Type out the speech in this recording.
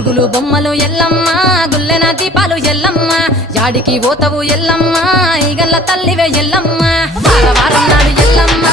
గురుగులు బొమ్మలు ఎల్లమ్మ గుల్లెన దీపాలు ఎల్లమ్మ యాడికి పోతవు ఎల్లమ్మ ఈగల్ల తల్లివే ఎల్లమ్మ వారం వారం నాడు ఎల్లమ్మ